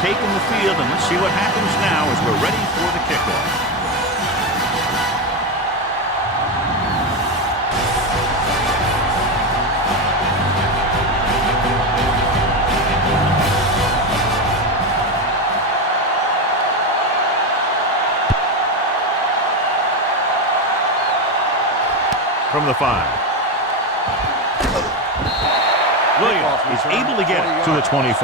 taken the field, and let's see what happens now as we're ready for the kickoff. From the 5. Williams is able to get it to the 25.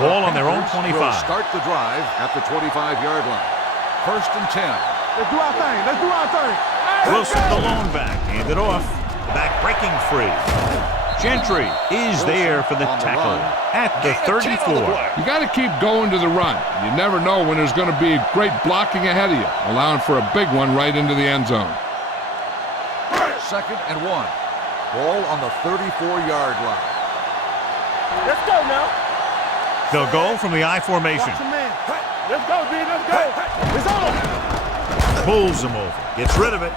Ball on their own 25. Start the drive at the 25-yard line. 1st and 10. Let's do our thing. Let's do our thing. Wilson, the lone back. Hand it off. Back breaking free. Gentry is there for the tackle at the 34. You got to keep going to the run. You never know when there's going to be great blocking ahead of you, allowing for a big one right into the end zone. 2nd and 1. Ball on the 34-yard line. Let's go now. They'll go from the I formation. Let's go, B. Let's go. It's on. Pulls him over. Gets rid of it.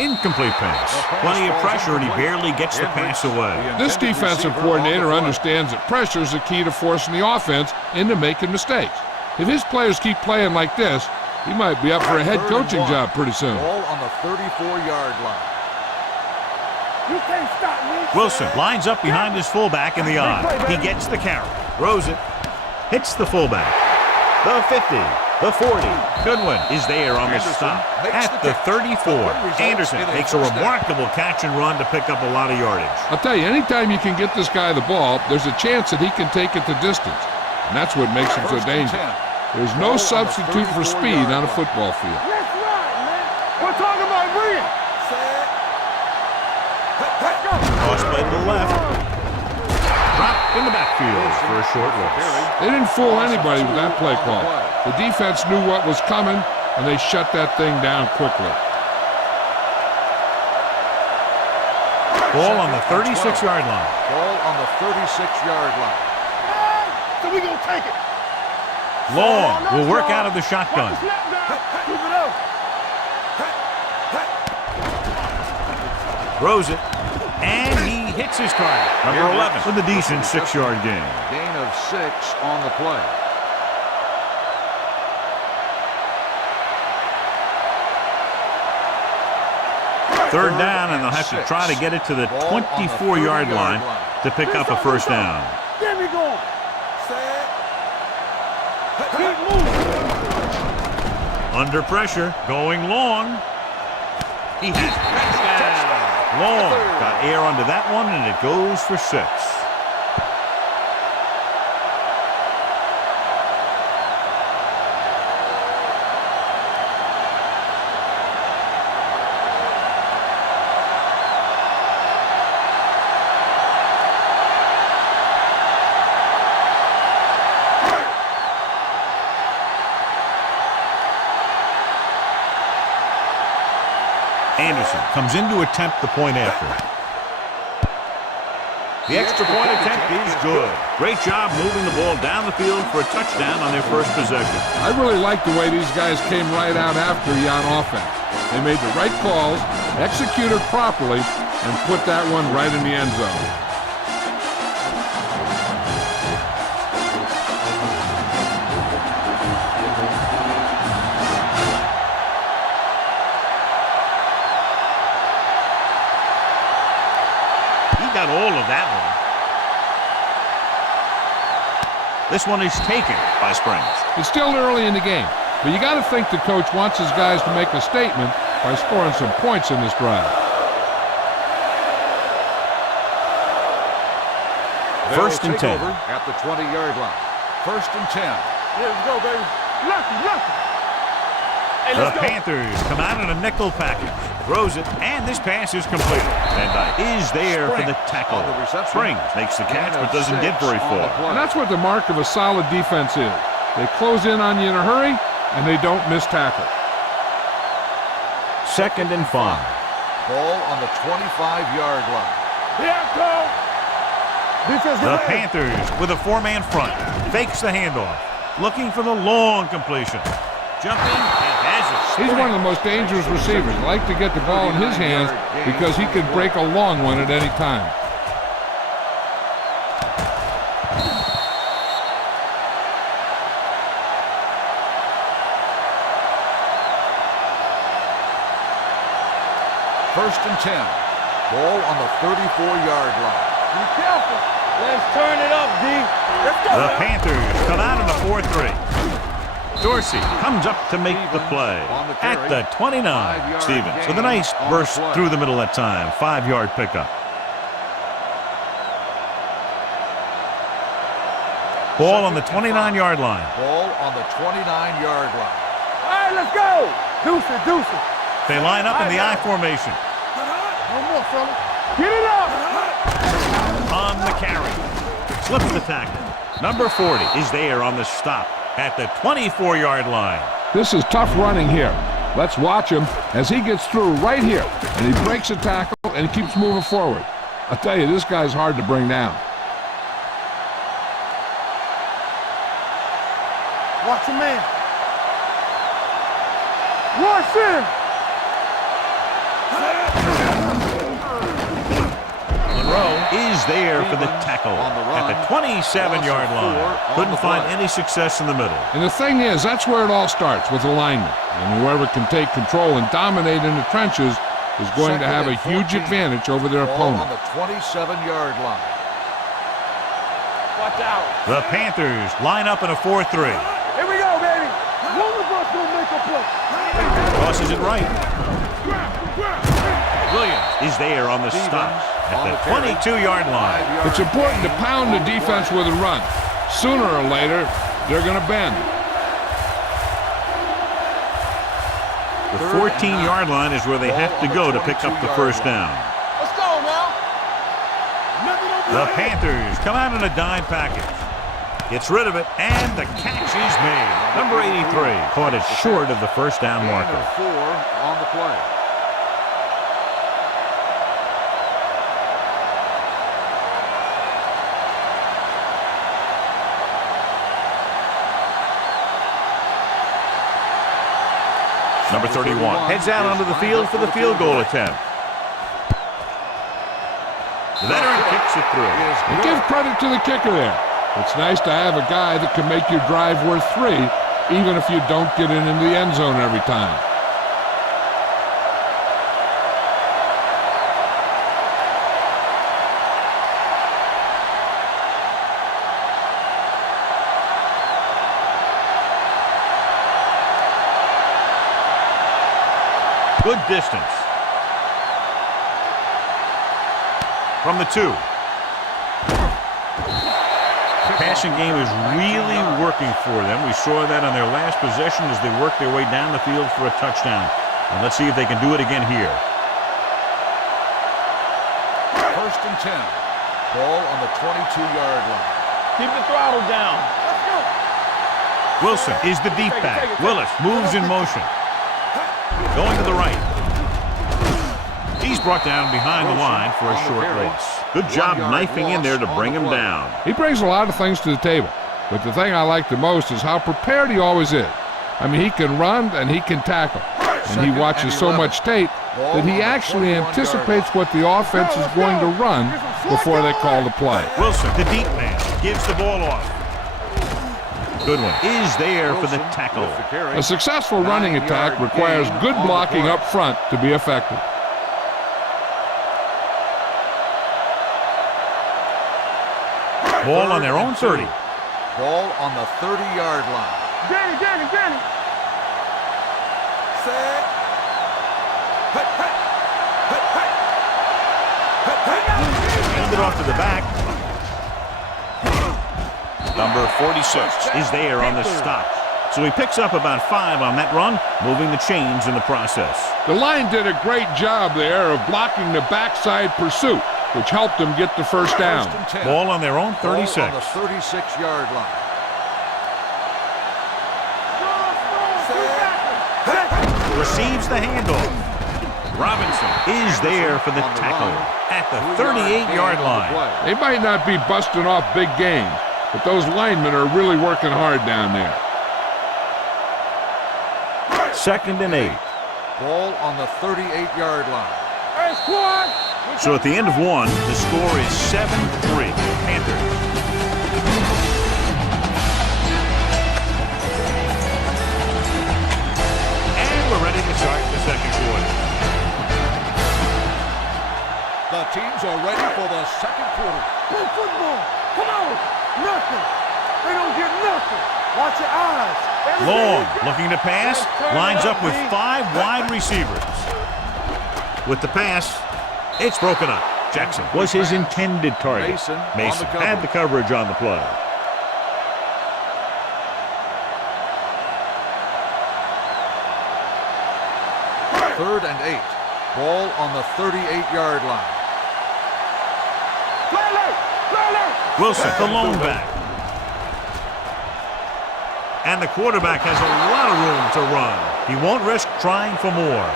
Incomplete pass. Plenty of pressure, and he barely gets the pass away. This defensive coordinator understands that pressure is the key to forcing the offense into making mistakes. If his players keep playing like this, he might be up for a head coaching job pretty soon. Ball on the 34-yard line. You can't stop me. Wilson lines up behind his fullback in the I. He gets the carry. Throws it. Hits the fullback. The 50. The 40. Goodwin is there on the stop at the 34. Anderson makes a remarkable catch and run to pick up a lot of yardage. I'll tell you, anytime you can get this guy the ball, there's a chance that he can take it the distance. And that's what makes him so dangerous. There's no substitute for speed on a football field. Let's ride, man. We're talking about brilliant. Let's go. Toss play to the left. Drop in the backfield for a short loss. They didn't fool anybody with that play call. The defense knew what was coming, and they shut that thing down quickly. Ball on the 36-yard line. Ball on the 36-yard line. So we gonna take it. Long will work out of the shotgun. Throws it, and he hits his target. Number 11 with a decent 6-yard gain. Gain of 6 on the play. Third down, and they'll have to try to get it to the 24-yard line to pick up a first down. Get me going. Keep moving. Under pressure, going long. He has touchdown. Long got air under that one, and it goes for 6. Anderson comes in to attempt the point after. The extra point attempt is good. Great job moving the ball down the field for a touchdown on their first possession. I really like the way these guys came right out after you on offense. They made the right calls, executed properly, and put that one right in the end zone. Got all of that one. This one is taken by Springs. It's still early in the game, but you got to think the coach wants his guys to make a statement by scoring some points in this drive. First and 10 at the 20-yard line. 1st and 10. Here we go, baby. Lucky. Hey, the Panthers come out in a nickel package. Throws it, and this pass is completed. And is there for the tackle. Springs makes the catch, but doesn't get very far. And that's what the mark of a solid defense is. They close in on you in a hurry, and they don't miss tackle. 2nd and 5. Ball on the 25-yard line. The Panthers with a 4-man front. Fakes the handoff. Looking for the long completion. Jumping and has it. He's one of the most dangerous receivers. I like to get the ball in his hands because he can break a long one at any time. First and 10. Ball on the 34-yard line. Be careful. Let's turn it up, D. Let's go. The Panthers come out in a 4-3. Dorsey comes up to make the play at the 29. Stevens with a nice burst through the middle that time. 5-yard pickup. Ball on the 29-yard line. Ball on the 29-yard line. All right, let's go. Deuce it, deuce it. They line up in the I formation. One more, fella. Get it up. On the carry. Slips the tackle. Number 40 is there on the stop at the 24-yard line. This is tough running here. Let's watch him as he gets through right here. And he breaks a tackle and he keeps moving forward. I tell you, this guy's hard to bring down. Watch your man. Rush in. Monroe is there for the tackle at the 27-yard line. Couldn't find any success in the middle. And the thing is, that's where it all starts, with alignment. And whoever can take control and dominate in the trenches is going to have a huge advantage over their opponent. On the 27-yard line. Watch out. The Panthers line up in a 4-3. Here we go, baby. One of us will make a play. Tosses it right. Williams is there on the stop at the 22-yard line. It's important to pound the defense with a run. Sooner or later, they're going to bend. The 14-yard line is where they have to go to pick up the first down. Let's go now. The Panthers come out in a dime package. Gets rid of it, and the catch is made. Number 83 caught it short of the first down marker. 4 on the play. Number 31 heads out onto the field for the field goal attempt. The veteran kicks it through. And give credit to the kicker there. It's nice to have a guy that can make your drive worth 3, even if you don't get it in the end zone every time. Good distance. From the 2. Passing game is really working for them. We saw that on their last possession as they worked their way down the field for a touchdown. And let's see if they can do it again here. First and 10. Ball on the 22-yard line. Keep the throttle down. Let's go. Wilson is the deep back. Willis moves in motion. Going to the right. He's brought down behind the line for a short loss. Good job knifing in there to bring him down. He brings a lot of things to the table, but the thing I like the most is how prepared he always is. I mean, he can run and he can tackle, and he watches so much tape that he actually anticipates what the offense is going to run before they call the play. Wilson, the deep man, gives the ball off. Goodwin is there for the tackle. A successful running attack requires good blocking up front to be effective. Ball on their own 30. Ball on the 30-yard line. Danny. Set. Hand it off to the back. Number 46 is there on the stop. So he picks up about 5 on that run, moving the chains in the process. The line did a great job there of blocking the backside pursuit, which helped them get the first down. Ball on their own 36. Ball on the 36-yard line. Receives the handoff. Robinson is there for the tackle at the 38-yard line. They might not be busting off big games, but those linemen are really working hard down there. 2nd and 8. Ball on the 38-yard line. Hey, squad! So at the end of one, the score is 7-3 Panthers. And we're ready to start the second quarter. The teams are ready for the second quarter. Play football! Come on! Nothing! They don't get nothing! Watch your eyes! Long, looking to pass, lines up with 5 wide receivers. With the pass, it's broken up. Jackson was his intended target. Mason had the coverage on the play. Third and 8. Ball on the 38-yard line. Wilson, the lone back. And the quarterback has a lot of room to run. He won't risk trying for more.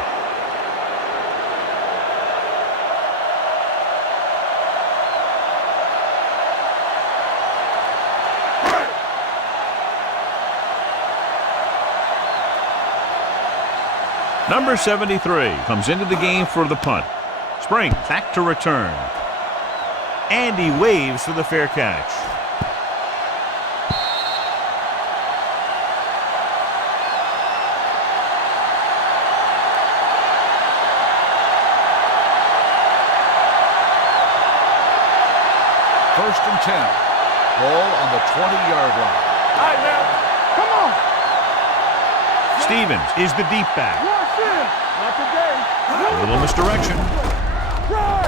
Number 73 comes into the game for the punt. Springs back to return. And he waves for the fair catch. First and 10. Ball on the 20-yard line. All right, now. Come on! Stevens is the deep back. Rush in! Not today. A little misdirection. Run!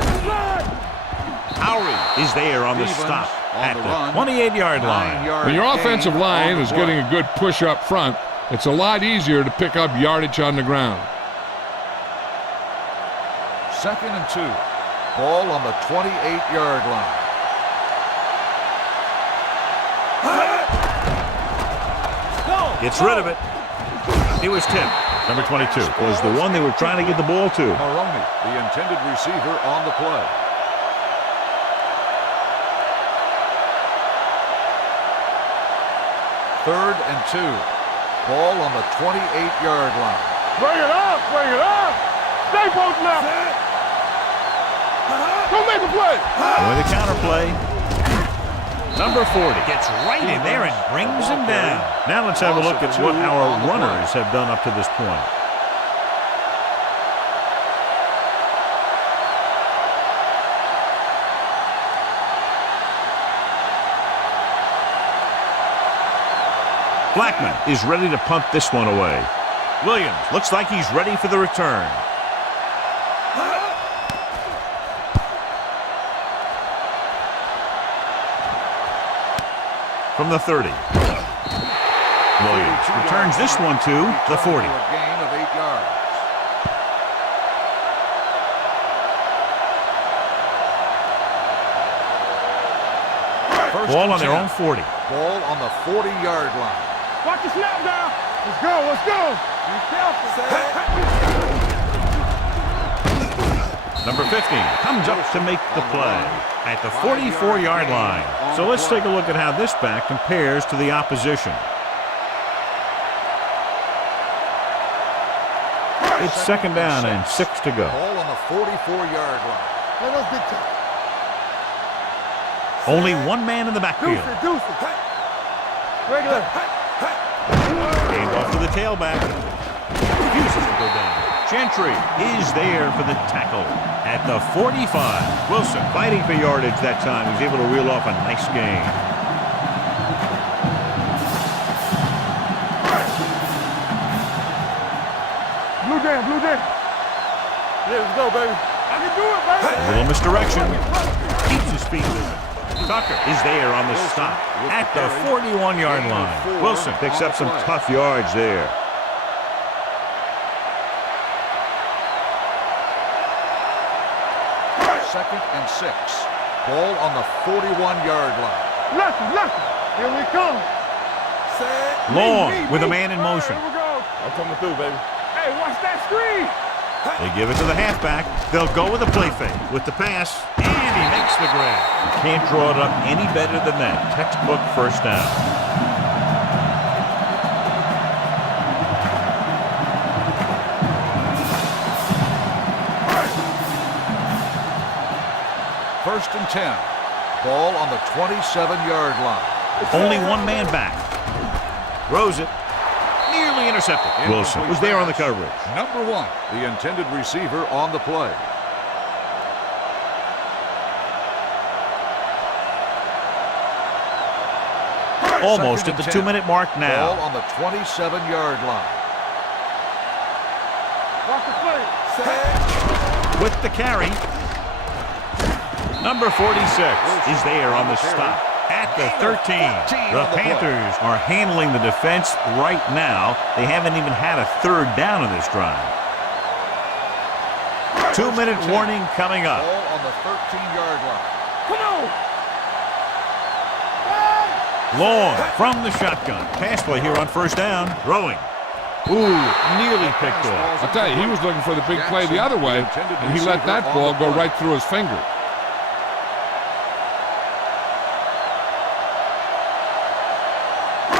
Howry is there on the Stevens stop on at the the run. 28-yard line. 9-yard When your gain offensive on line the is play. getting a good push up front, it's a lot easier to pick up yardage on the ground. Second and 2. Ball on the 28-yard line. Gets rid of it. He was tipped. Number 22 was the one they were trying to get the ball to. Maroney, the intended receiver on the play. Third and 2. Ball on the 28-yard line. Bring it up! Bring it up! Stay both left! Go make a play! With a counter play. Number 40 gets right in there and brings him down. Now let's have a look at what our runners have done up to this point. Blackman is ready to punt this one away. Williams looks like he's ready for the return. From the 30. Williams returns this one to the 40. A gain of 8 yards. Ball on their own 40. Ball on the 40-yard line. Watch the snap down! Let's go! Let's go! Be careful! Number 15 comes up to make the play at the 44-yard line. So let's take a look at how this back compares to the opposition. It's second down and 6 to go. Ball on the 44-yard line. Let us get to Only one man in the backfield. Deuce it. Regular. Game off to the tailback. Refuses to go down. Gentry is there for the tackle at the 45. Wilson fighting for yardage that time. He's able to reel off a nice gain. Blue jam. Yeah, let's go, baby. I can do it, baby. A little misdirection. Keeps his feet moving. Tucker is there on the stop at the 41-yard line. Wilson picks up some tough yards there. Second and 6. Ball on the 41-yard line. Left. Here we come. Long with a man in motion. Here we go. I'm coming through, baby. Hey, watch that screen. They give it to the halfback. They'll go with a play fake with the pass, and he makes the grab. You can't draw it up any better than that. Textbook first down. first and 10. Ball on the 27-yard line. Only one man back. Throws it. Nearly intercepted. Wilson was there on the coverage. Number 1, the intended receiver on the play. Almost at the 2-minute mark now. Ball on the 27-yard line. Watch the play. With the carry. Number 46 is there on the stop. At the 13. The Panthers are handling the defense right now. They haven't even had a third down in this drive. 2-minute warning coming up. Ball on the 13-yard line. Come on. Long from the shotgun. Pass play here on first down. Throwing. Ooh, nearly picked off. I'll tell you, he was looking for the big play the other way, and he let that ball go right through his finger.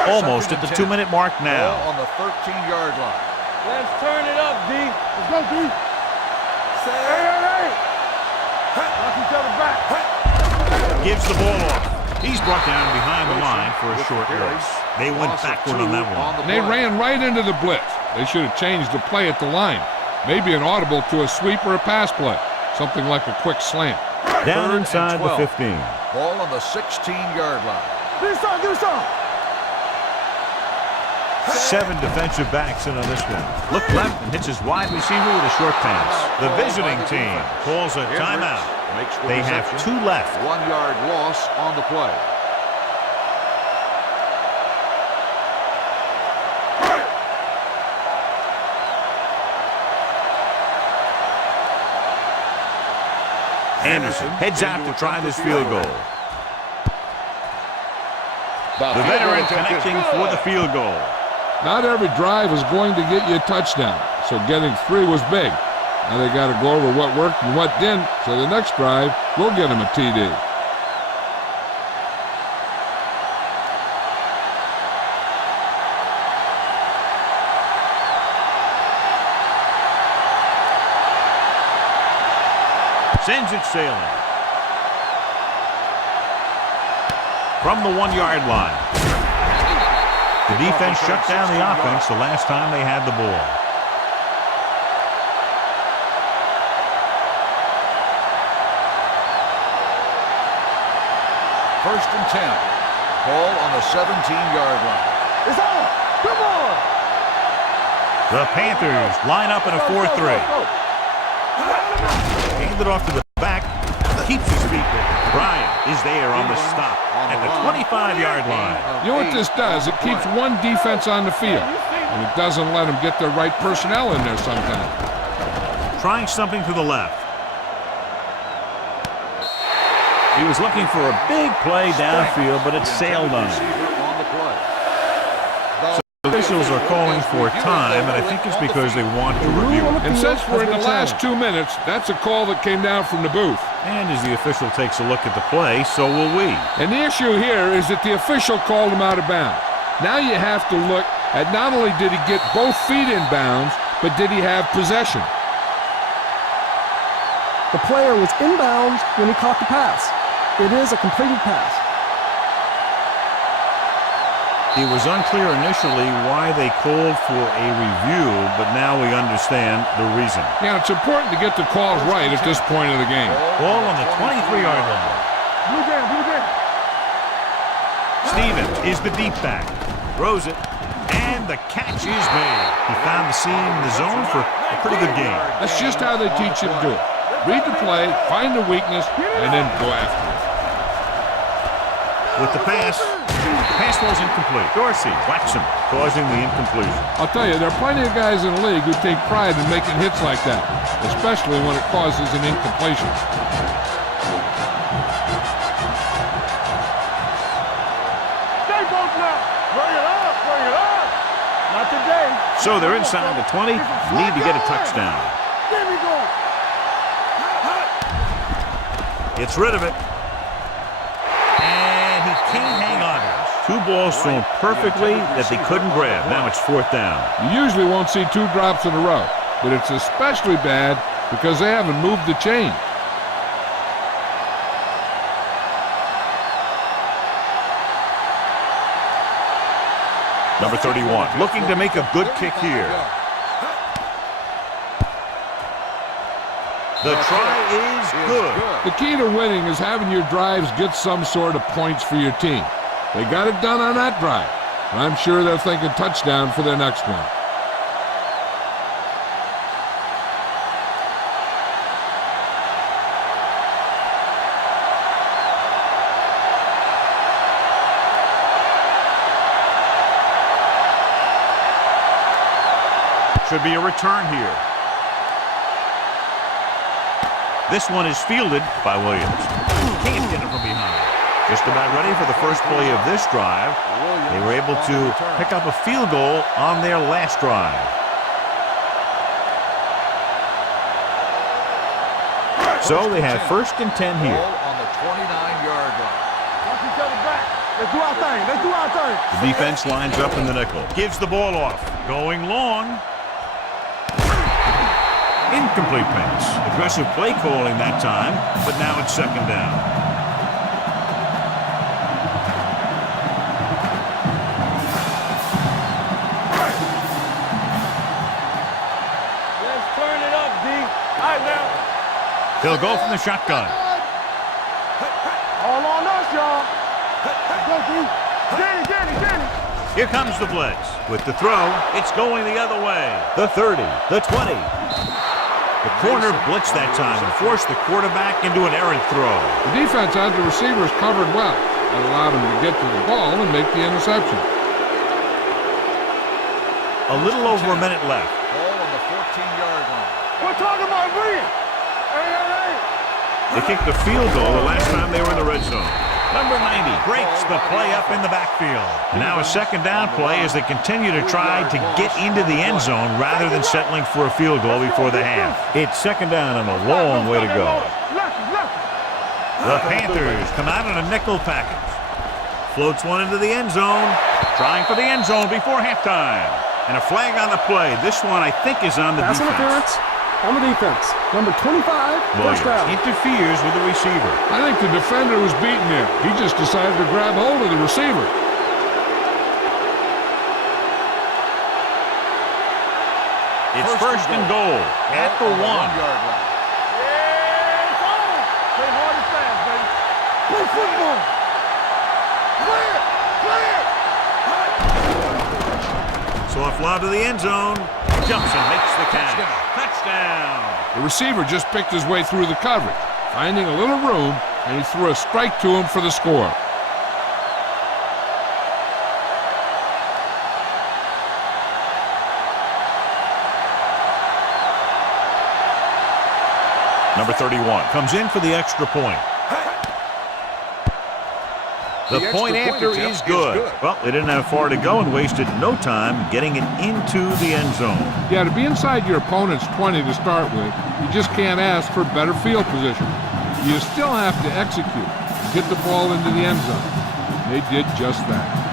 Almost at the 2-minute mark now. Ball on the 13-yard line. Let's turn it up, D. Let's go, D. Hey. Knock each other back. Gives the ball off. He's brought down behind the line for a short loss. They went backward on that one. And they ran right into the blitz. They should have changed the play at the line. Maybe an audible to a sweep or a pass play. Something like a quick slant. Down inside the 15. Ball on the 16-yard line. Do something. 7 defensive backs in on this one. Look left and hits his wide receiver with a short pass. The visiting team calls a timeout. They have 2 left. 1-yard loss on the play. Anderson heads out to try this field goal. The veteran connecting for the field goal. Not every drive is going to get you a touchdown, so getting 3 was big. Now they got to go over what worked and what didn't, so the next drive will get them a TD. Sends it sailing. From the 1-yard line. The defense shut down the offense the last time they had the ball. First and 10. Ball on the 17-yard line. It's on. Come on. The Panthers line up in a 4-3. Hand it off to the back. Keeps his feet there. Bryant is there on the stop at the 25-yard line. You know what this does? It keeps one defense on the field, and it doesn't let them get the right personnel in there sometimes. Trying something to the left. He was looking for a big play downfield, but it sailed on him. So officials are calling for time, and I think it's because they want to review it. And since we're in the last 2 minutes, that's a call that came down from the booth. And as the official takes a look at the play, so will we. And the issue here is that the official called him out of bounds. Now you have to look at not only did he get both feet in bounds, but did he have possession? The player was inbounds when he caught the pass. It is a completed pass. It was unclear initially why they called for a review, but now we understand the reason. Yeah, it's important to get the calls right at this point of the game. Ball on the 23-yard line. Blue game. Stevens is the deep back. Throws it, and the catch is made. He found the seam in the zone for a pretty good game. That's just how they teach you to do it. Read the play, find the weakness, and then go after it. With the pass ball's incomplete. Dorsey whacks him, causing the incompletion. I'll tell you, there are plenty of guys in the league who take pride in making hits like that, especially when it causes an incompletion. Stay both now. Bring it up. Not today. So they're inside the 20, need to get a touchdown. There we go. Gets rid of it. And he can't hang on to it. 2 balls thrown perfectly that they couldn't grab. Now it's 4th down. You usually won't see 2 drops in a row, but it's especially bad because they haven't moved the chain. Number 31 looking to make a good kick here. The try is good. The key to winning is having your drives get some sort of points for your team. They got it done on that drive. And I'm sure they're thinking touchdown for their next one. Should be a return here. This one is fielded by Williams. Can't get it from behind. Just about ready for the first play of this drive. They were able to pick up a field goal on their last drive. So they have 1st and 10 here. On the 29-yard line. Watch each other back. Let's do our thing. Let's do our thing. The defense lines up in the nickel. Gives the ball off. Going long. Incomplete pass. Aggressive play calling that time, but now it's 2nd down. Let's turn it up, D. All right, now. He'll go from the shotgun. All on us, y'all. Let's go, D. Get it. Here comes the blitz. With the throw, it's going the other way. The 30, the 20. The corner blitzed that time and forced the quarterback into an errant throw. The defense had the receivers covered well. That allowed him to get to the ball and make the interception. A little over a minute left. Ball on the 14-yard line. We're talking about Green. Hey. They kicked the field goal the last time they were in the red zone. Number 90 breaks the play up in the backfield. And now a 2nd down play as they continue to try to get into the end zone rather than settling for a field goal before the half. It's 2nd down and a long way to go. The Panthers come out in a nickel package. Floats one into the end zone. Trying for the end zone before halftime. And a flag on the play. This one I think is on the Pass defense. interference on the defense. Number 25, Williams 1st down. interferes with the receiver. I think the defender was beaten there. He just decided to grab hold of the receiver. It's 1st and goal at the 1. 1-yard line. Yeah, it's on. Play hard and fast, baby. Play football. Play it. So a fly to the end zone. Jumps and makes the catch. Touchdown. The receiver just picked his way through the coverage, finding a little room, and he threw a strike to him for the score. Number 31 comes in for the extra point. The point after is good. Well, they didn't have far to go and wasted no time getting it into the end zone. Yeah, to be inside your opponent's 20 to start with, you just can't ask for better field position. You still have to execute and get the ball into the end zone. They did just that.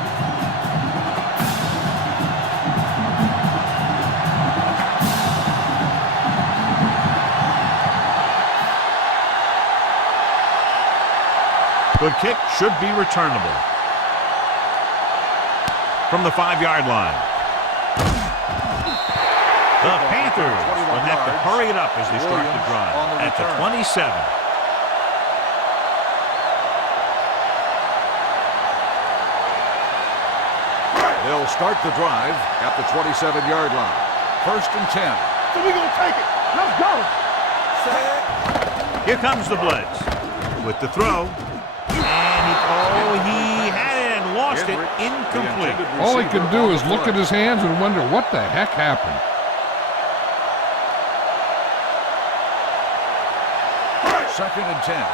Good kick should be returnable. From the 5-yard line. The Panthers will have to hurry it up as they start the drive at the 27. They'll start the drive at the 27-yard line. 1st and 10. So we're going to take it. Let's go. Here comes the blitz. With the throw. And he had it and lost it. Incomplete. All he can do is look at his hands and wonder what the heck happened. 2nd and 10.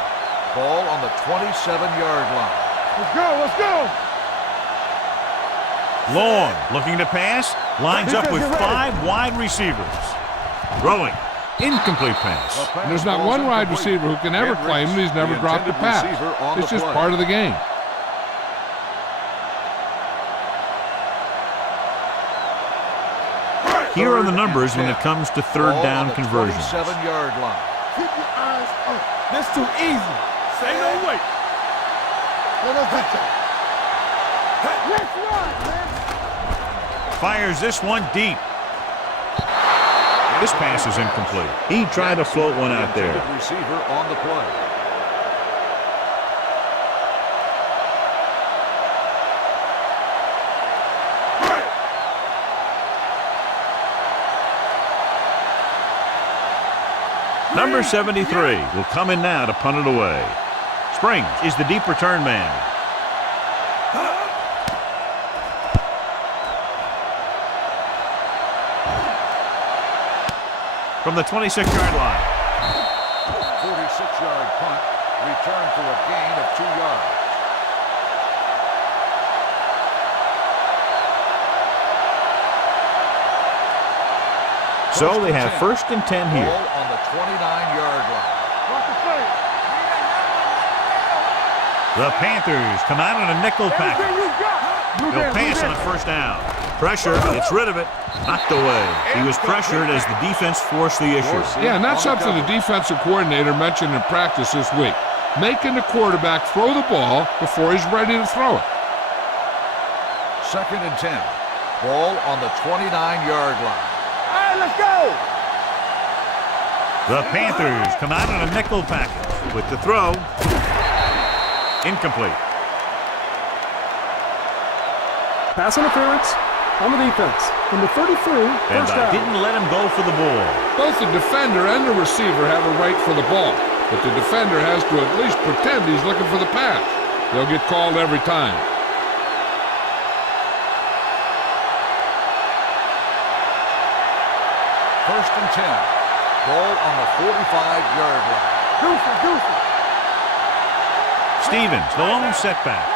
Ball on the 27-yard line. Let's go. Long, looking to pass, lines up with 5 wide receivers. Throwing, incomplete pass. And there's not one wide receiver who can ever claim that he's never dropped a pass. It's just part of the game. Here are the numbers when it comes to 3rd down conversions. 27-yard line. Keep your eyes up. That's too easy. Say no way. Let us hit you. Let's run, man. fires this one deep. This pass is incomplete. He tried to float one out there. Receiver on the play. Number 73 will come in now to punt it away. Springs is the deep return man. From the 26-yard line. 46-yard punt, return for a gain of 2 yards. So they have first and 10 here. Ball on the 29-yard line. The Panthers come out on a nickel package. They'll pass on a first down. Pressure, gets rid of it, knocked away. He was pressured as the defense forced the issue. Yeah, and that's something the defensive coordinator mentioned in practice this week. Making the quarterback throw the ball before he's ready to throw it. Second and 10. Ball on the 29-yard line. All right, let's go. The Panthers come out on a nickel package with the throw. Incomplete. Pass interference on the defense. Number 33, And first down. didn't let him go for the ball. Both the defender and the receiver have a right for the ball, but the defender has to at least pretend he's looking for the pass. They'll get called every time. First and 10. Ball on the 45-yard line. Deuce. Stevens, the lone setback.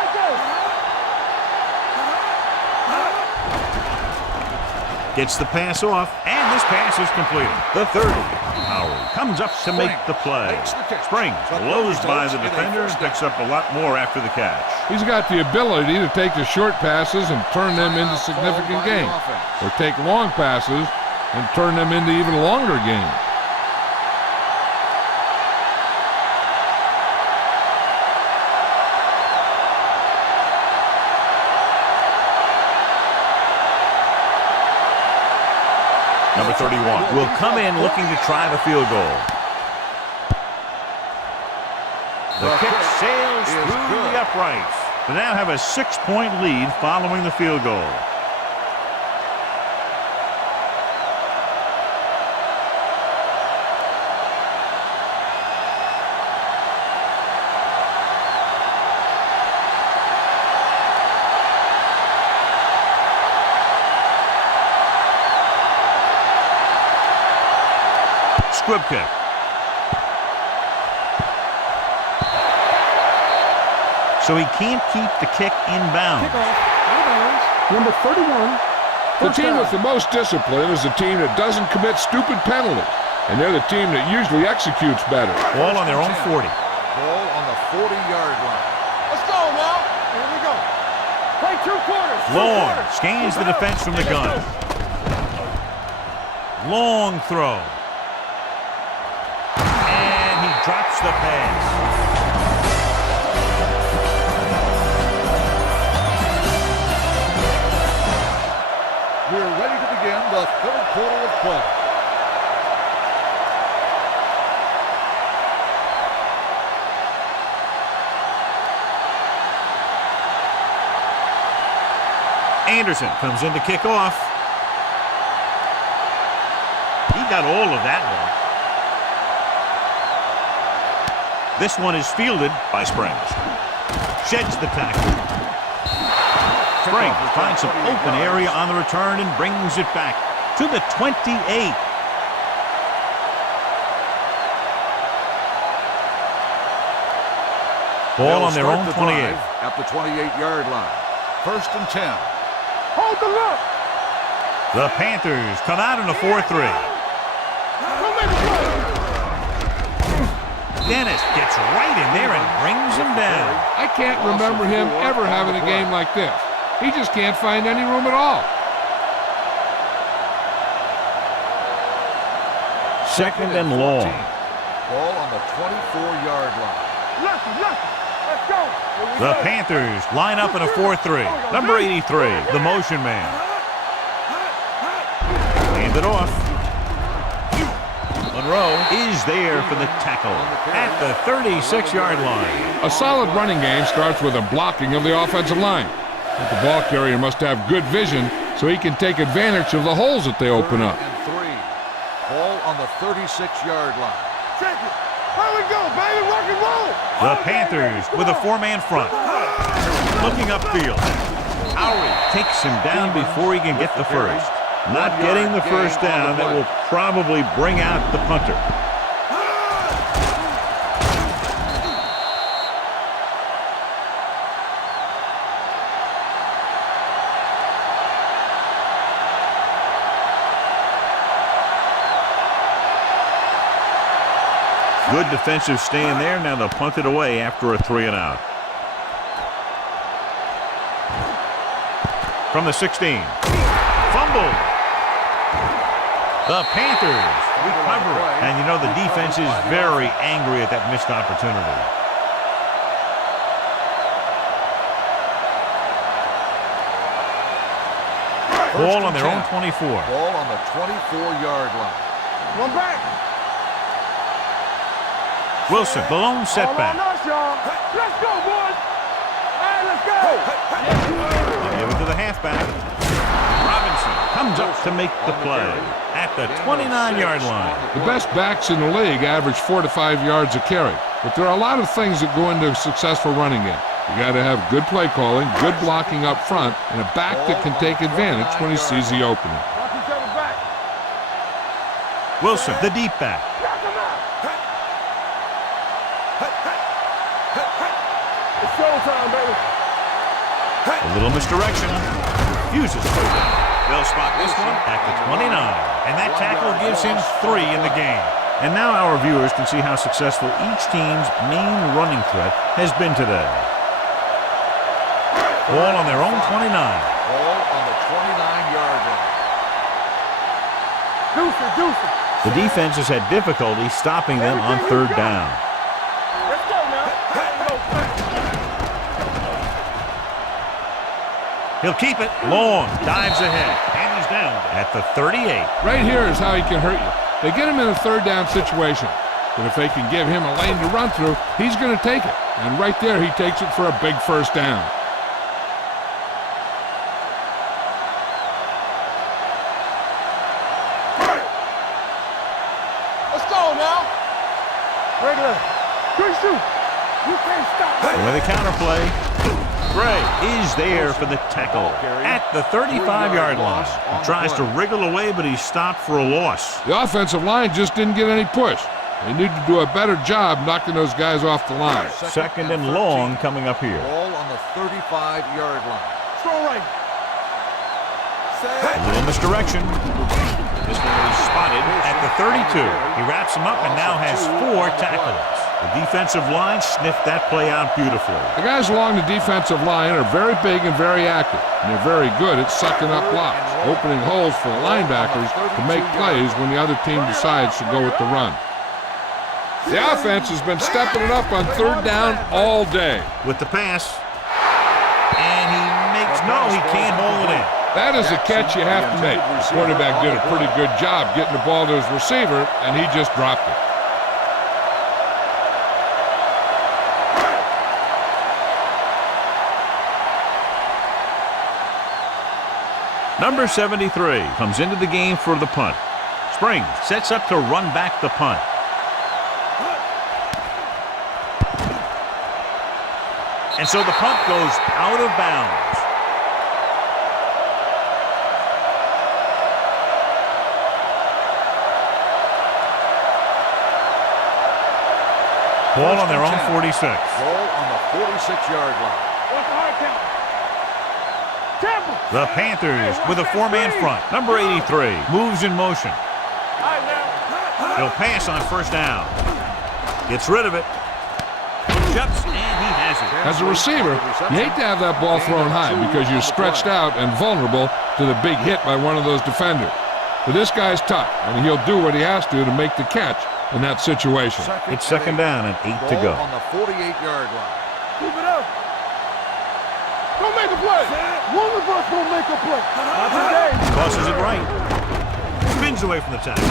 Gets the pass off, and this pass is completed. The 30. Howard comes up to make the play. Springs blows by the defender and picks up a lot more after the catch. He's got the ability to take the short passes and turn them into significant gains, or take long passes and turn them into even longer games. Number 31 will come in looking to try the field goal. The kick sails through the uprights. They now have a 6-point lead following the field goal. Squib kick. So he can't keep the kick inbound. Number 31, The first team down. with the most discipline is the team that doesn't commit stupid penalties, and they're the team that usually executes better. Ball on their own 40. Ball on the 40-yard line. Let's go now. Here we go. Play 2 quarters. Long scans the defense from the gun. Long throw. And he drops the pass. We're ready to begin the third quarter of play. Anderson comes in to kick off. He got all of that one. This one is fielded by Springs. Sheds the tackle. Springs finds some open area on the return and brings it back to the 28. Ball on their own 28. At the 28-yard line. First and 10. Hold the look. The Panthers come out in a 4-3. Dennis gets right in there and brings him down. I can't remember him ever having a game like this. He just can't find any room at all. Second and long. Ball on the 24-yard line. Lucky. Let's go. Here we The go. Panthers line up in a 4-3. Number 83, the motion man. it off. Monroe is there for the tackle at the 36-yard line. A solid running game starts with a blocking of the offensive line. But the ball carrier must have good vision so he can take advantage of the holes that they open up. And 3. Ball on the 36-yard line. Check it. Here we go, baby. Rock and roll. The Panthers with a 4-man front. Looking upfield. Howie takes him down before he can get the first. Not getting the first down, that will probably bring out the punter. Good defensive stand there. Now they'll punt it away after a 3-and-out. From the 16. Fumble. The Panthers recover it. And you know the defense is very angry at that missed opportunity. Ball on their own 24. Ball on the 24-yard line. One back. Wilson, the lone setback. All on us, y'all. Let's go, boys. Hey, let's go. Give it to the halfback. Robinson comes up to make the play at the 29-yard line. The best backs in the league average 4 to 5 yards a carry. But there are a lot of things that go into a successful running game. You got to have good play calling, good blocking up front, and a back that can take advantage when he sees the opening. Watch each other back. Wilson, the deep back. Knock him out. It's showtime, baby. A little misdirection. Fuses to go down. They'll spot this one at the 29. And that tackle gives him 3 in the game. And now our viewers can see how successful each team's main running threat has been today. Ball on their own 29. Ball on the 29-yard line. Deuce. The defense has had difficulty stopping them on 3rd down. Let's go now. He'll keep it long, dives ahead, and he's down at the 38. Right here is how he can hurt you. They get him in a 3rd down situation. But if they can give him a lane to run through, he's going to take it. And right there, he takes it for a big 1st down. Let's go now. Regular. Good shoot. You can't stop. With a counterplay. Gray is there for the tackle at the 35-yard line. He tries to wriggle away, but he's stopped for a loss. The offensive line just didn't get any push. They need to do a better job knocking those guys off the line. 2nd and long coming up here. Ball on the 35-yard line. Throw right. A little misdirection. This one is spotted at the 32. He wraps him up and now has 4 tackles. The defensive line sniffed that play out beautifully. The guys along the defensive line are very big and very active, and they're very good at sucking up blocks, opening holes for the linebackers to make plays when the other team decides to go with the run. The offense has been stepping it up on 3rd down all day. With the pass. And he makes no, he can't hold it in. That is a catch you have to make. The quarterback did a pretty good job getting the ball to his receiver, and he just dropped it. Number 73 comes into the game for the punt. Springs sets up to run back the punt. And so the punt goes out of bounds. Ball on their own 46. Ball on the 46-yard line. What's the hard count? Tampa. The Panthers with a 4-man front. Number 83 moves in motion. All right, now. He'll pass on 1st down. Gets rid of it. Jumps, and he has it. As a receiver, you hate to have that ball thrown high because you're stretched out and vulnerable to the big hit by one of those defenders. But this guy's tough, and he'll do what he has to make the catch in that situation. It's 2nd down and 8 to go. Ball on the 48-yard line. Keep it up. Go make a play. One of us will make a play. Not today. Tosses it right. Spin runs away from the tackle.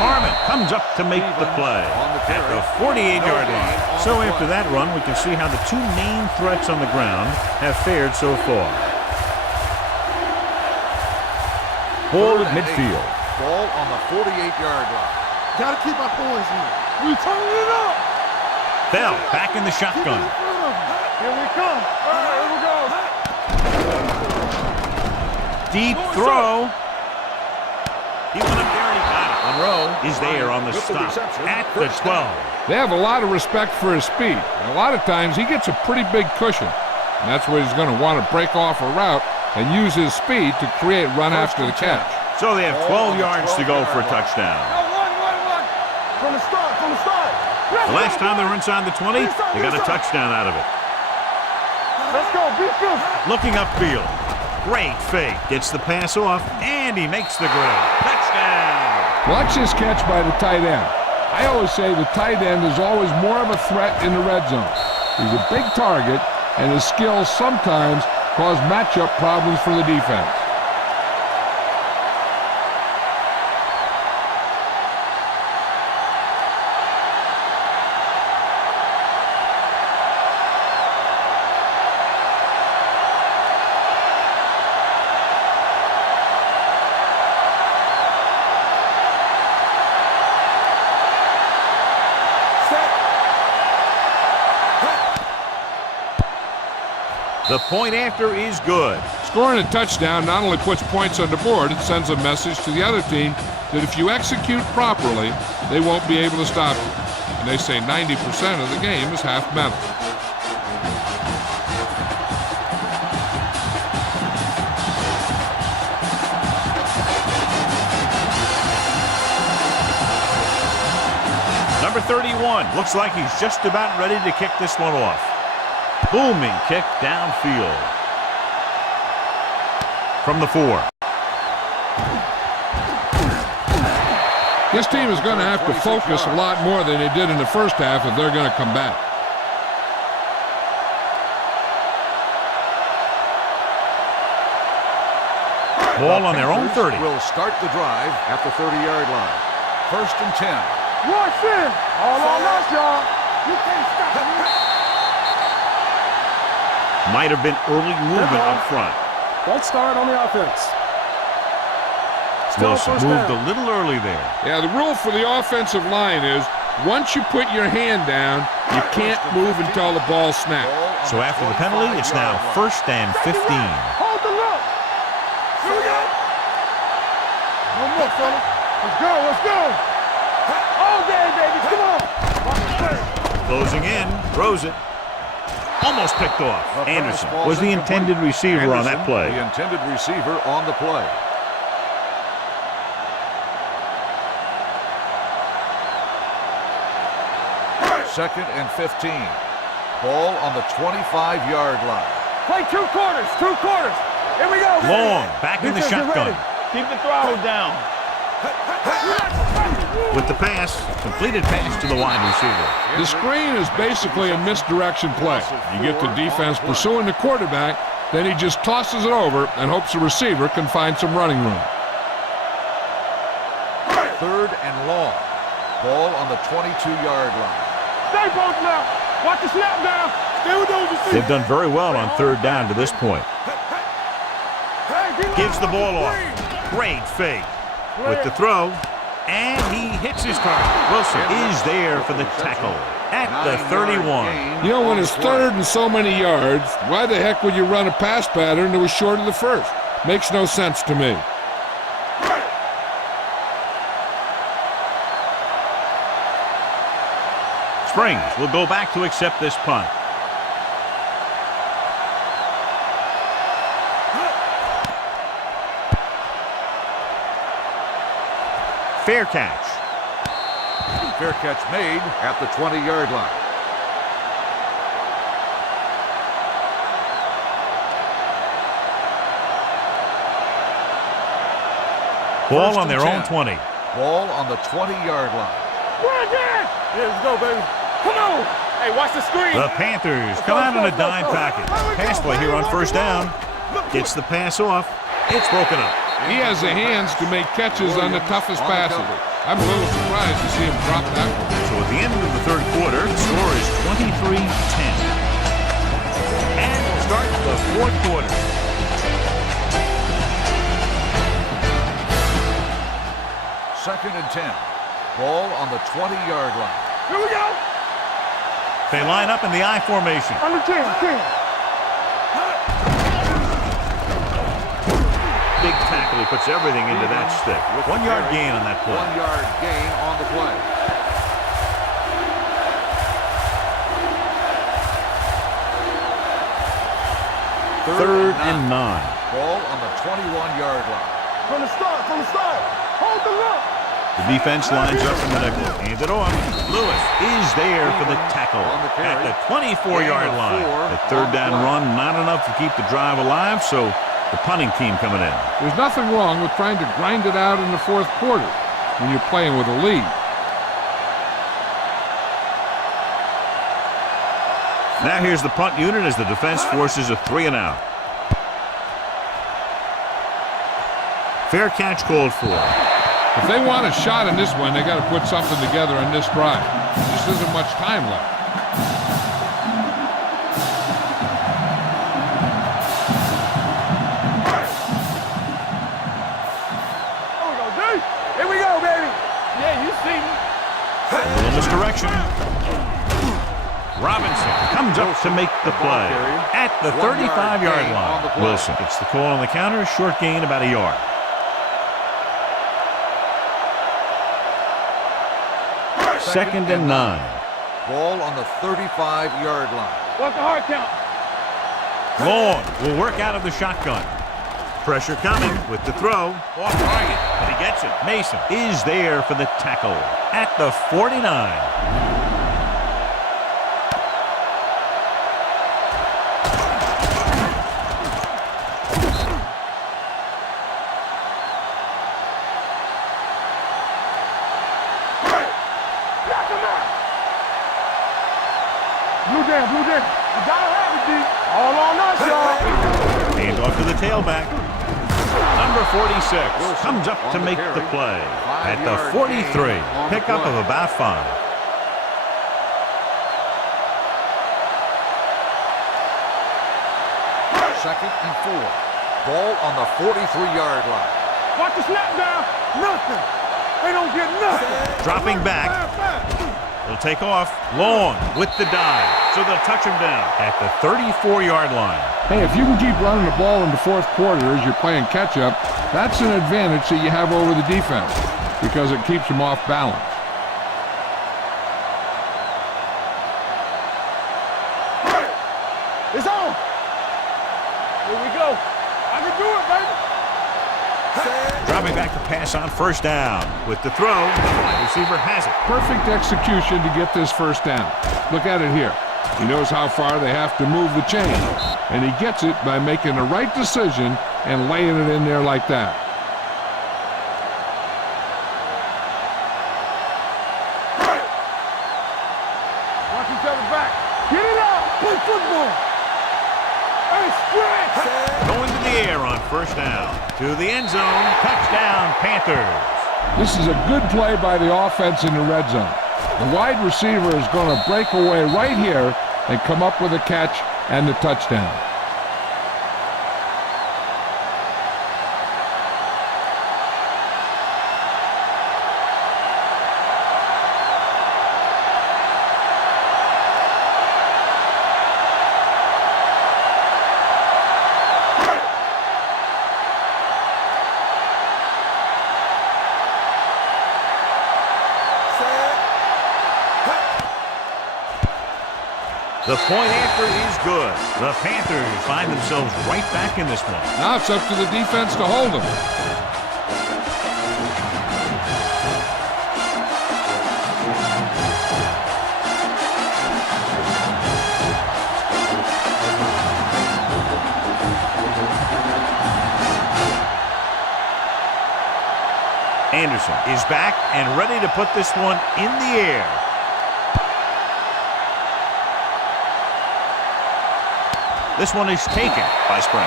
Harmon comes up to make the play at the 48-yard line. So after that run, we can see how the two main threats on the ground have fared so far. Ball at midfield. Ball on the 48-yard line. Gotta keep my poise in. We turning it up. Bell back in the shotgun. Here we come. All right, here we go. Deep throw. He went up there and he got it. Monroe is there on the stop at the 12. They have a lot of respect for his speed. And a lot of times he gets a pretty big cushion. And that's where he's going to want to break off a route and use his speed to create run after the catch. So they have 12 yards to go for a touchdown. One. From the start. The last time they were inside the 20, they got a touchdown out of it. Let's go. Be good. Looking upfield. Great fake. Gets the pass off, and he makes the grab. Touchdown. Watch this catch by the tight end. I always say the tight end is always more of a threat in the red zone. He's a big target, and his skills sometimes cause matchup problems for the defense. The point after is good. Scoring a touchdown not only puts points on the board, it sends a message to the other team that if you execute properly, they won't be able to stop you. And they say 90% of the game is half mental. Number 31 looks like he's just about ready to kick this one off. Booming kick downfield. From the 4. This team is going to have to focus a lot more than they did in the first half if they're going to come back. Ball on their own 30. Will start the drive at the 30-yard line. 1st and 10. Watch in. All on us, y'all. You can't stop me. Might have been early movement up front. False start on the offense. Wilson moved a little early there. Yeah, the rule for the offensive line is once you put your hand down, you can't move until the ball snaps. So after the penalty, it's now 1st and 15. Hold the look. Here we go. One more, fella. Let's go. All day, baby. Come on. Closing in, throws it. Almost picked off. Anderson was the intended receiver on that play. The intended receiver on the play. Second and 15. Ball on the 25-yard line. Play 2 quarters. Here we go. Long, back in the shotgun. Keep the throttle down. With the pass, completed pass to the wide receiver. The screen is basically a misdirection play. You get the defense pursuing the quarterback, then he just tosses it over and hopes the receiver can find some running room. 3rd and long. Ball on the 22-yard line. Stay both now. Watch the snap down. Stay with those receivers. They've done very well on 3rd down to this point. Gives the ball off. Great fake. With the throw, and he hits his target. Wilson is there for the tackle at the 31. You know, when it's 3rd and so many yards, why the heck would you run a pass pattern that was short of the first? Makes no sense to me. Springs will go back to accept this punt. Fair catch. Fair catch made at the 20-yard line. Ball on their own 20. Ball on the 20-yard line. We're again. Yeah, let's go, baby. Come on. Hey, watch the screen. The Panthers come out in a dime package. Pass play here on 1st down. Gets the pass off. It's broken up. He has the hands to make catches on the toughest passes. I'm a little surprised to see him drop that one. So at the end of the third quarter, the score is 23-10. And we'll start the fourth quarter. Second and 10. Ball on the 20-yard line. Here we go. They line up in the I formation. Under 10, 10. Big tackle. He puts everything into that stick. 1 yard gain on that play. 1 yard gain on the play. Third and 9. Ball on the 21-yard line. From the start, from the start. Hold the look. The defense lines up in the nickel. Hand it off. Lewis is there for the tackle at the 24-yard line. The third down run, not enough to keep the drive alive, so the punting team coming in. There's nothing wrong with trying to grind it out in the fourth quarter when you're playing with a lead. Now here's the punt unit as the defense forces a 3-and-out. Fair catch called for. If they want a shot in this one, they got to put something together on this drive. There just isn't much time left. Here we go, baby. Yeah, you see me. A little misdirection. Robinson comes up to make the play at the 35-yard line. Wilson gets the call on the counter. Short gain, about a yard. Second and 9. Ball on the 35-yard line. What's the hard count? Long will work out of the shotgun. Pressure coming with the throw. Off target, but he gets it. Mason is there for the tackle at the 49. Blue jam, blue jam. You gotta have it, D. All on us, y'all. Hand off to the tailback. Number 46 comes up to make the play at the 43. Pickup of about 5. Second and 4. Ball on the 43-yard line. Watch the snap down. Nothing. They don't get nothing. Dropping back. He'll take off. Long with the dive. So they'll touch him down at the 34-yard line. Hey, if you can keep running the ball in the fourth quarter as you're playing catch-up, that's an advantage that you have over the defense because it keeps them off balance. It's on. Here we go. I can do it, baby. Dropping back to pass on first down. With the throw, the wide receiver has it. Perfect execution to get this first down. Look at it here. He knows how far they have to move the chain, and he gets it by making the right decision and laying it in there like that. Watch each other back. Get it out. Play football. Hey, stretch. Going to the air on first down. To the end zone. Touchdown, Panthers. This is a good play by the offense in the red zone. The wide receiver is going to break away right here and come up with a catch and the touchdown. The point after is good. The Panthers find themselves right back in this one. Now it's up to the defense to hold them. Anderson is back and ready to put this one in the air. This one is taken by Springs.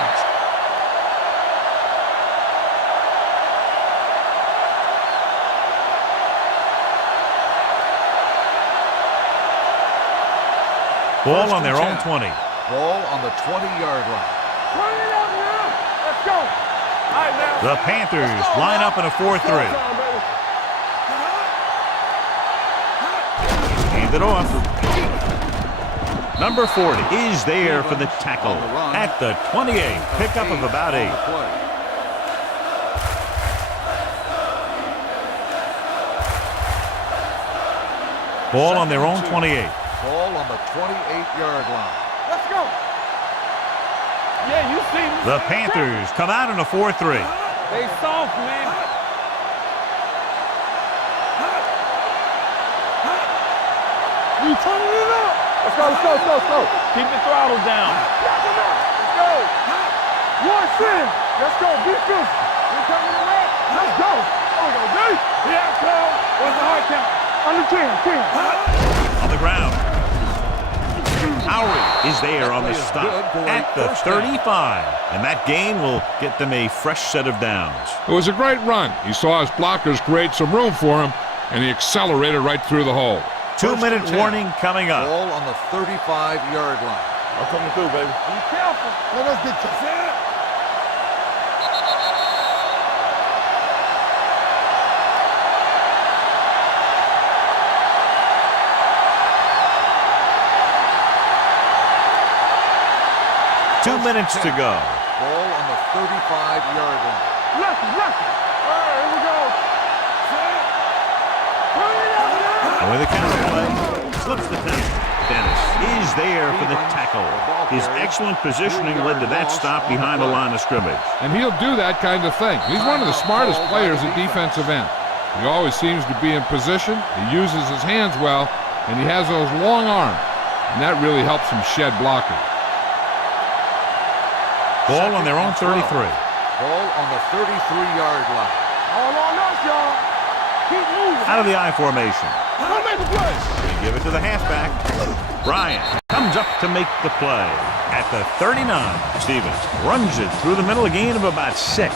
Ball on and their own 10. 20. Ball on the 20-yard line. Run it up now. Let's go. All right, man. The Panthers line up in a 4-3. Hand it off. Number 40 is there for the tackle at the 28. Pickup of about 8. Ball on their own 28. Ball on the 28-yard line. Let's go. Yeah, you see me. The Panthers come out in a 4-3. They soft, man. You turning it up. Let's go, let's go, let's go, let's go. Keep the throttle down. Let's go. One sin. Let's go. Be good. You coming in there? Let's go. Oh, go, D. Yeah, go. What's the hard count? Under 10. On the ground. Howie is there on the stop at the 35. And that gain will get them a fresh set of downs. It was a great run. He saw his blockers create some room for him, and he accelerated right through the hole. 2-minute warning coming up. Ball on the 35-yard line. I'm coming through, baby. Be careful. Let us get you. 2 minutes to go. Ball on the 35-yard line. Lefty. All right, here we go. Turn it up now. And with a counter play, slips the tackle. Dennis is there for the tackle. His excellent positioning led to that stop behind the line of scrimmage. And he'll do that kind of thing. He's one of the smartest players at defensive end. He always seems to be in position. He uses his hands well, and he has those long arms. And that really helps him shed blockers. Ball on their own 33. Ball on the 33-yard line. All on us, y'all. Keep moving. Out of the I formation. Come make the play. They give it to the halfback. Bryant comes up to make the play. At the 39, Stevens runs it through the middle, a gain of about 6.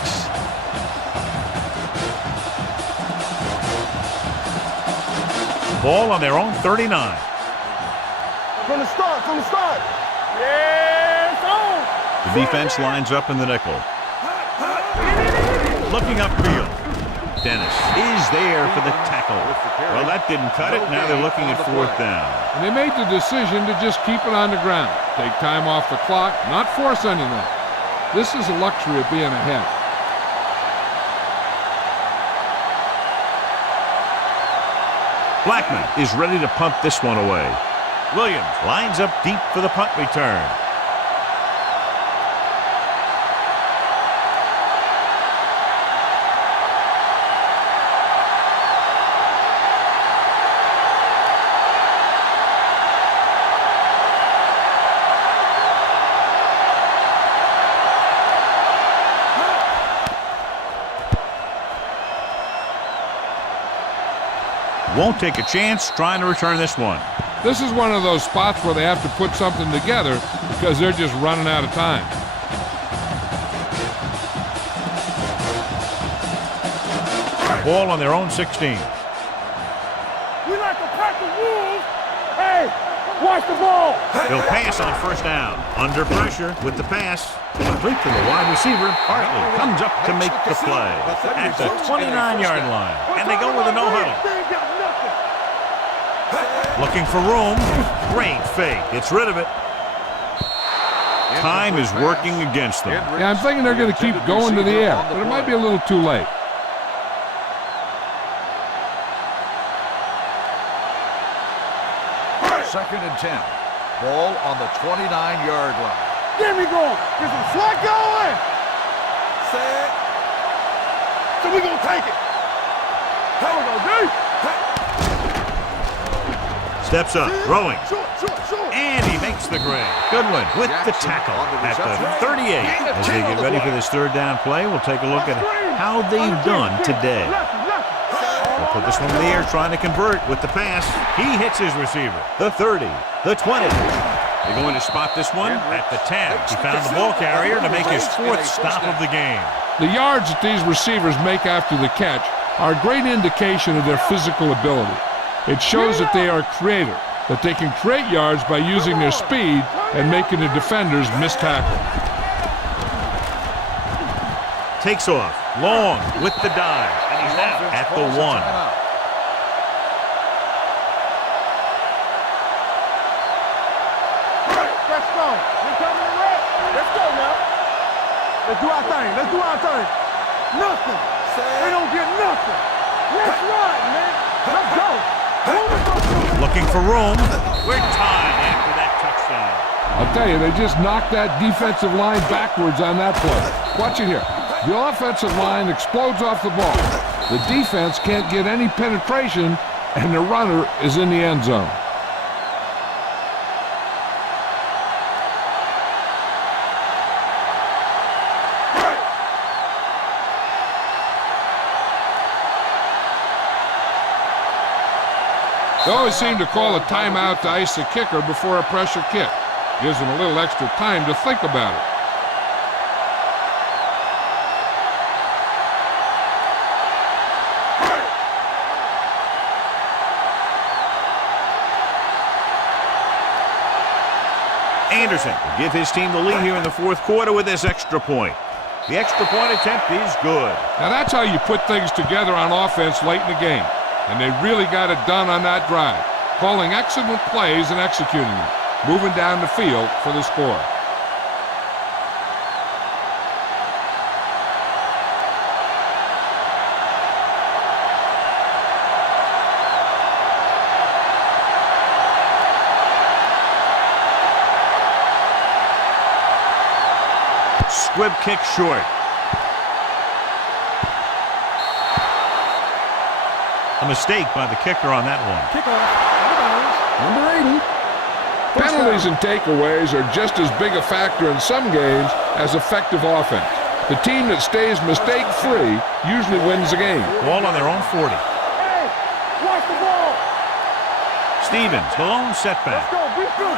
Ball on their own 39. From the start. Yeah, it's on. The defense lines up in the nickel. Looking upfield. Dennis is there for the tackle. Well, that didn't cut it. Now they're looking at 4th down. And they made the decision to just keep it on the ground. Take time off the clock, not force anything. This is a luxury of being ahead. Blackman is ready to punt this one away. Williams lines up deep for the punt return. Won't take a chance trying to return this one. This is one of those spots where they have to put something together because they're just running out of time. Ball on their own 16. We like to pack the wolves. Hey, watch the ball. He'll pass on 1st down. Under pressure with the pass. Complete to the wide receiver. Hartley comes up to make the play at the 29-yard line. And they go with a no-huddle. Looking for room. Great fake. Gets rid of it. Time is working against them. Yeah, I'm thinking they're going to keep going to the air, but it might be a little too late. Second and 10. Ball on the 29-yard line. Get me going. Get some slot going. Set. So we gonna take it. Here we go, D. Steps up, throwing. Short. And he makes the grade. Goodwin with the tackle at the 38. As they get ready for this 3rd down play, we'll take a look at how they've done today. They'll put this one in the air, trying to convert with the pass. He hits his receiver. The 30, the 20. They're going to spot this one at the 10. He found the ball carrier to make his 4th stop of the game. The yards that these receivers make after the catch are a great indication of their physical ability. It shows that they are creative. that they can create yards by using their speed and making the defenders miss tackle. Takes off. Long with the dive. And he's out at the 1. Let's go. We coming to red. Let's go now. Let's do our thing. Let's do our thing. Nothing. They don't get nothing. Let's run, man. Let's go. Looking for room. We're tied after that touchdown. I'll tell you, they just knocked that defensive line backwards on that play. Watch it here. The offensive line explodes off the ball. The defense can't get any penetration, and the runner is in the end zone. They always seem to call a timeout to ice the kicker before a pressure kick. Gives them a little extra time to think about it. Anderson will give his team the lead here in the fourth quarter with this extra point. The extra point attempt is good. Now that's how you put things together on offense late in the game. And they really got it done on that drive. Calling excellent plays and executing them. Moving down the field for the score. Squib kick short. A mistake by the kicker on that one. Kickoff. Number 80. Penalties and takeaways are just as big a factor in some games as effective offense. The team that stays mistake-free usually wins the game. Ball on their own 40. Hey, watch the ball. Stevens, the lone setback. Let's go. Be good.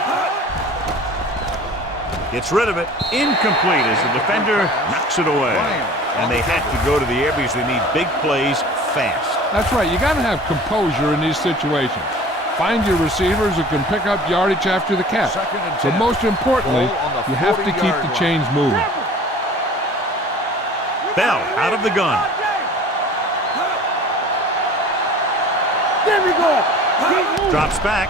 Gets rid of it. Incomplete as the defender knocks it away. And they have to go to the air because they need big plays fast. That's right. You got to have composure in these situations. Find your receivers who can pick up yardage after the catch. But most importantly, you have to keep the chains moving. Bell out of the gun. There we go. Drops back.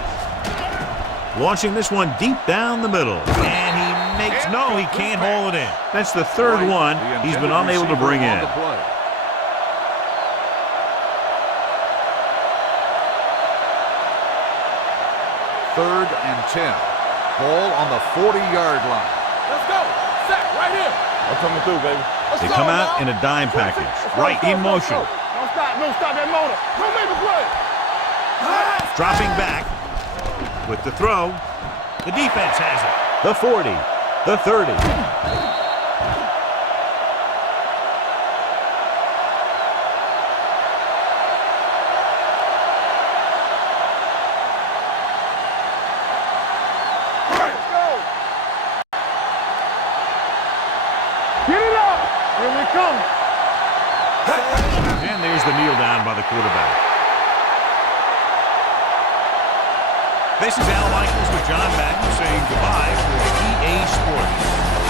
Launching this one deep down the middle. And he makes, no, he can't haul it in. That's the third one he's been unable to bring in. Third and 10. Ball on the 40-yard line. Let's go. Sack right here. I'm coming through, baby. They come out in a dime package. Right in motion. Don't stop. Don't stop that motor. Don't make the play. Dropping back with the throw. The defense has it. The 40. The 30. And there's the kneel down by the quarterback. This is Al Michaels with John Madden saying goodbye for EA Sports.